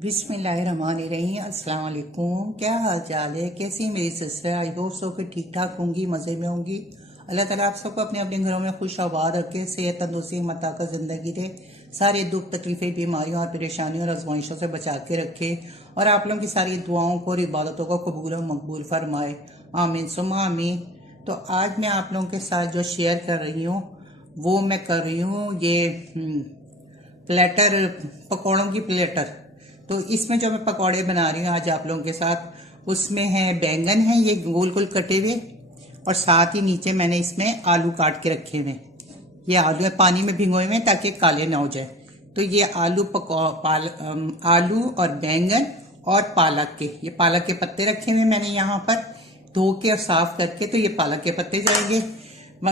बिस्मिल्लाहिर्रहमानिर्रहीम। अस्सलाम वालेकुम। क्या हाल चाल है, कैसी मेरी सिस्टर? आई होप सो कि ठीक ठाक होंगी, मज़े में होंगी। अल्लाह ताला आप सबको अपने अपने घरों में खुश आबाद रखे, सेहत तंदुरुस्ती मताका ज़िंदगी दे, सारे दुख तकलीफ़ें बीमारियों और परेशानियों और आजमाइशों से बचा के रखे और आप लोगों की सारी दुआओं को और इबादतों को कबूल और मकबूल फरमाए। आमीन सुम्मा आमीन। तो आज मैं आप लोगों के साथ जो शेयर कर रही हूँ वो मैं कर रही हूँ ये प्लेटर, पकौड़ों की प्लेटर। तो इसमें जो मैं पकौड़े बना रही हूँ आज आप लोगों के साथ, उसमें है बैंगन है ये गोल गोल कटे हुए, और साथ ही नीचे मैंने इसमें आलू काट के रखे हुए। ये आलू है पानी में भिगोए हुए ताकि काले ना हो जाए। तो ये आलू और बैंगन और पालक के, ये पालक के पत्ते रखे हुए मैंने यहाँ पर धो के और साफ करके। तो ये पालक के पत्ते जाएंगे,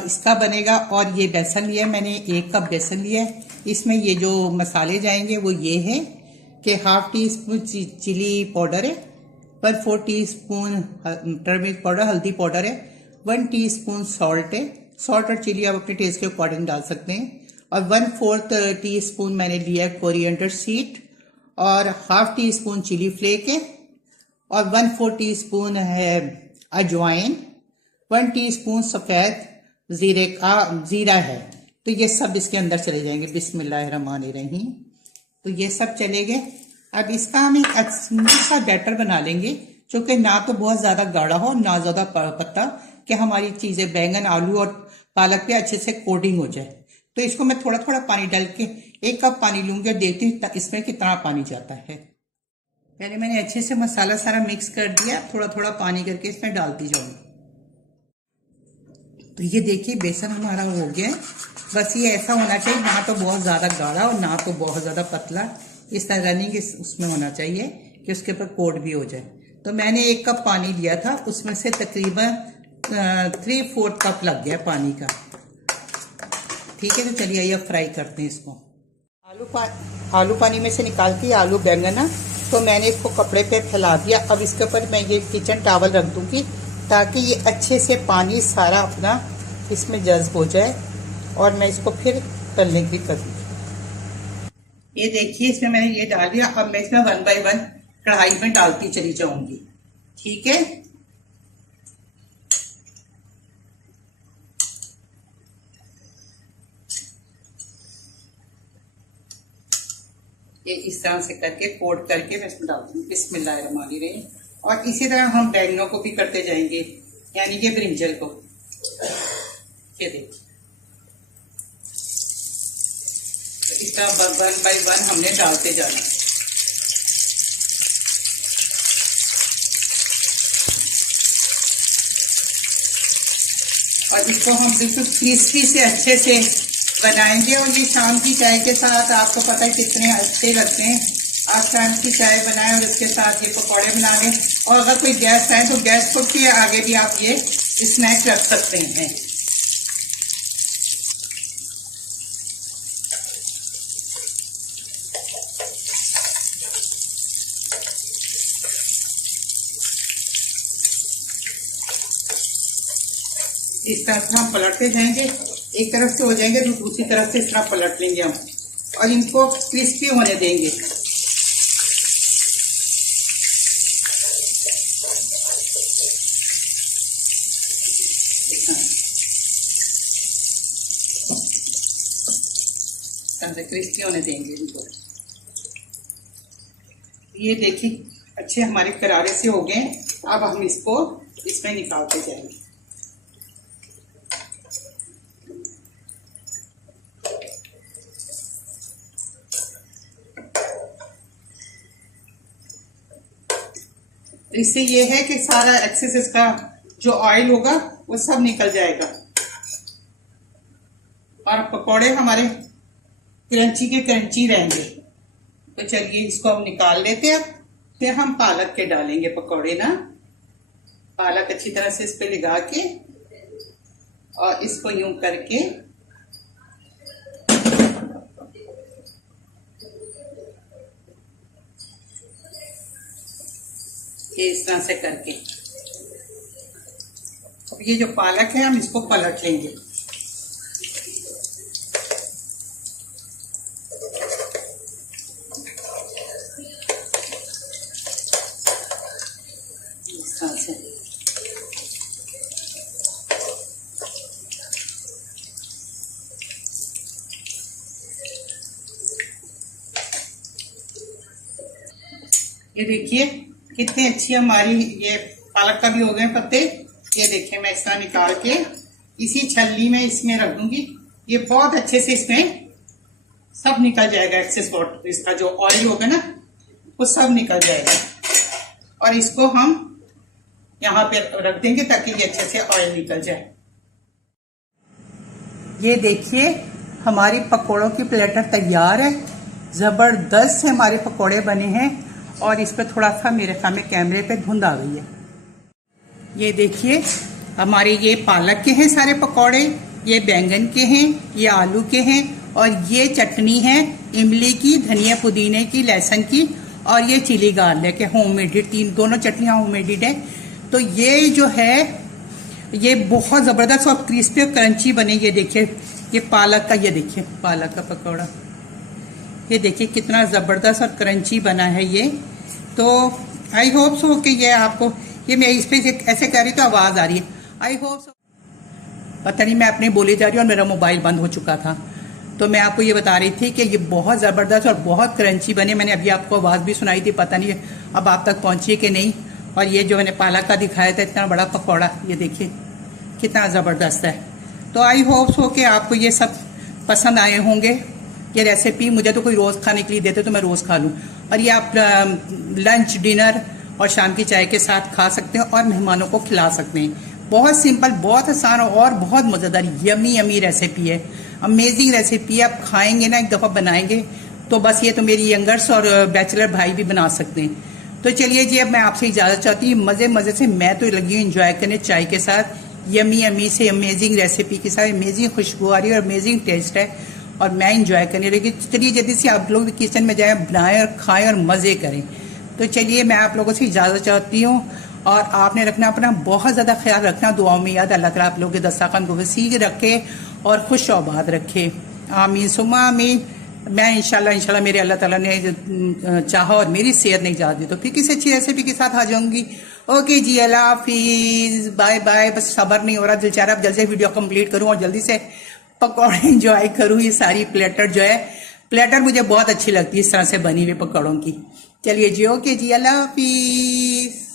इसका बनेगा। और ये बेसन लिया मैंने, 1 कप बेसन लिया है। इसमें ये जो मसाले जाएंगे वो ये है कि ½ टी स्पून चिली पाउडर है, 1/4 टीस्पून टर्मरिक पाउडर हल्दी पाउडर है, 1 टीस्पून सॉल्ट है। सॉल्ट और चिली आप अपने टेस्ट के अकॉर्डिंग डाल सकते हैं। और 1/4 टीस्पून मैंने लिया है कोरिएंडर सीड, और ½ टीस्पून चिली फ्लेक है, और 1/4 टीस्पून है अजवाइन, 1 टीस्पून सफेद जीरा है। तो ये सब इसके अंदर चले जाएंगे। बिस्मिल्लाहिर्रहमानिर्रहीम। तो ये सब चले गए। अब इसका हम एक अच्छा बैटर बना लेंगे, जो कि ना तो बहुत ज्यादा गाढ़ा हो ना ज्यादा पतला, कि हमारी चीजें बैंगन आलू और पालक पे अच्छे से कोटिंग हो जाए। तो इसको मैं थोड़ा थोड़ा पानी डाल के 1 कप पानी लूंगी और देखती हूँ इसमें कितना पानी जाता है। पहले मैंने अच्छे से मसाला सारा मिक्स कर दिया, थोड़ा थोड़ा पानी करके इसमें डालती जाऊंगी। तो ये देखिए बेसन हमारा हो गया। बस ये ऐसा होना चाहिए, ना तो बहुत ज्यादा गाढ़ा और ना तो बहुत ज्यादा पतला। इस तरह रनिंग उसमें होना चाहिए कि उसके ऊपर कोट भी हो जाए। तो मैंने 1 कप पानी लिया था, उसमें से तकरीबन 3/4 कप लग गया पानी का। ठीक है, तो चलिए आइए फ्राई करते हैं इसको। आलू पानी में से निकाल के आलू बैंगन ना, तो मैंने इसको कपड़े पे फैला दिया। अब इसके ऊपर मैं ये किचन टॉवल रख दूंगी ताकि ये अच्छे से पानी सारा अपना इसमें जज्ब हो जाए, और मैं इसको फिर तलने की करूँगी। ये देखिए इसमें मैंने ये डाल दिया। अब मैं इसमें 1 बाय 1 कढ़ाई में डालती चली जाऊंगी। ठीक है, ये इस तरह से करके कोट करके मैं इसमें डालती हूँ। बिस्मिल्लाहिर्रहमानिर्रहीम। और इसी तरह हम बैंगनों को भी करते जाएंगे, यानी कि ब्रिंजल को। ये देखिए इस तरह 1 बाय 1 हमने डालते जाना। और इसको हम बिल्कुल क्रिस्पी से अच्छे से बनाएंगे। और ये शाम की चाय के साथ आपको पता है कितने अच्छे लगते हैं। आप शाम की चाय बनाएं और उसके साथ ये पकौड़े बना लें। और अगर कोई गेस्ट आए तो गेस्ट को के आगे भी आप ये स्नैक्स रख सकते हैं। इस तरह से हम पलटते जाएंगे, एक तरफ से हो जाएंगे तो दूसरी तरफ से इस तरह पलट लेंगे हम, और इनको क्रिस्पी होने देंगे। क्रिस्पी होने देंगे इनको। ये देखिए अच्छे हमारे करारे से हो गए। अब हम इसको इसमें निकालते जाएंगे। इससे ये है कि सारा एक्सेस इसका जो ऑयल होगा वो सब निकल जाएगा, और पकौड़े हमारे क्रंची के क्रंची रहेंगे। तो चलिए इसको हम निकाल लेते हैं। फिर हम पालक के डालेंगे पकौड़े ना। पालक अच्छी तरह से इस पे लगा के और इसको यूं करके ये इस तरह से करके, अब ये जो पालक है हम इसको पलट लेंगे। तरह से। ये देखिए कितनी अच्छी हमारी ये पालक का भी हो गए पत्ते। ये देखिए मैं इस तरह निकाल के इसी छलनी में इसमें रख दूंगी। ये बहुत अच्छे से इसमें सब निकल जाएगा, एक्सेस वाटर इसका जो ऑयल होगा ना वो सब निकल जाएगा। और इसको हम यहाँ पे रख देंगे ताकि ये अच्छे से ऑयल निकल जाए। ये देखिए हमारी पकोड़ों की प्लेटर तैयार है। जबरदस्त से हमारे पकोड़े बने हैं और इस पर थोड़ा सा मेरे सामने कैमरे पे धुंध आ गई है। ये देखिए हमारे ये पालक के हैं सारे पकोड़े, ये बैंगन के हैं, ये आलू के हैं और ये चटनी है इमली की, धनिया पुदीने की, लहसुन की और ये चिली गार्लिक है होममेड। दोनों चटनियाँ होममेड है। तो ये जो है ये बहुत जबरदस्त और क्रिस्पी और क्रंची बने। ये देखिए ये पालक का, ये देखिए पालक का पकौड़ा, ये देखिए कितना जबरदस्त और क्रंची बना है ये। तो आई होप सो कि ये आपको, ये मैं इस पे ऐसे कर रही तो आवाज आ रही है, आई होप सो। पता नहीं मैं अपने बोली जा रही हूँ और मेरा मोबाइल बंद हो चुका था। तो मैं आपको ये बता रही थी कि ये बहुत जबरदस्त और बहुत क्रंची बने। मैंने अभी आपको आवाज भी सुनाई थी, पता नहीं अब आप तक पहुंची कि नहीं। और ये जो मैंने पालक का दिखाया था इतना बड़ा पकौड़ा, ये देखिए कितना जबरदस्त है। तो आई होप सो कि आपको ये सब पसंद आए होंगे। ये रेसिपी मुझे तो कोई रोज खाने के लिए देते तो मैं रोज खा लूँ। और ये आप लंच, डिनर और शाम की चाय के साथ खा सकते हैं और मेहमानों को खिला सकते हैं। बहुत सिंपल, बहुत आसान और बहुत मजेदार यमी यमी रेसिपी है। अमेजिंग रेसिपी, आप खाएंगे ना एक दफा बनाएंगे तो बस ये तो मेरी यंगर्स और बैचलर भाई भी बना सकते हैं। तो चलिए जी अब मैं आपसे इजाजत चाहती हूँ। मजे मजे से मैं तो लगी हूँ एंजॉय करने चाय के साथ, यमी यमी से अमेजिंग रेसिपी के साथ। अमेजिंग खुशबू आ रही है और अमेजिंग टेस्ट है और मैं इंजॉय करने लगी। चलिए जल्दी से आप लोग किचन में जाएं, बनाएं और खाएं और मजे करें। तो चलिए मैं आप लोगों से इजाजत चाहती हूँ और आपने रखना अपना बहुत ज्यादा ख्याल रखना। दुआओं में याद, अल्लाह ताला आप लोगों के दस्तरखान को वसीअ रखे और खुश आबाद रखे। आमीन सुम्मा आमीन। मैं इंशाल्लाह मेरे अल्लाह ताला ने चाहा और मेरी सेहत नहीं इजाजत दी तो फिर किसी अच्छी रेसिपी के साथ आ जाऊंगी। ओके जी, अल्लाह हाफिज, बाय बाय। बस सब्र नहीं हो रहा, दिल चाह रहा जल्दी से वीडियो कंप्लीट करूं और जल्दी से पकौड़े एंजॉय करूं। ये सारी प्लेटर जो है, प्लेटर मुझे बहुत अच्छी लगती है इस तरह से बनी हुई पकौड़ों की। चलिए जी, ओके जी, अल्लाह हाफिज।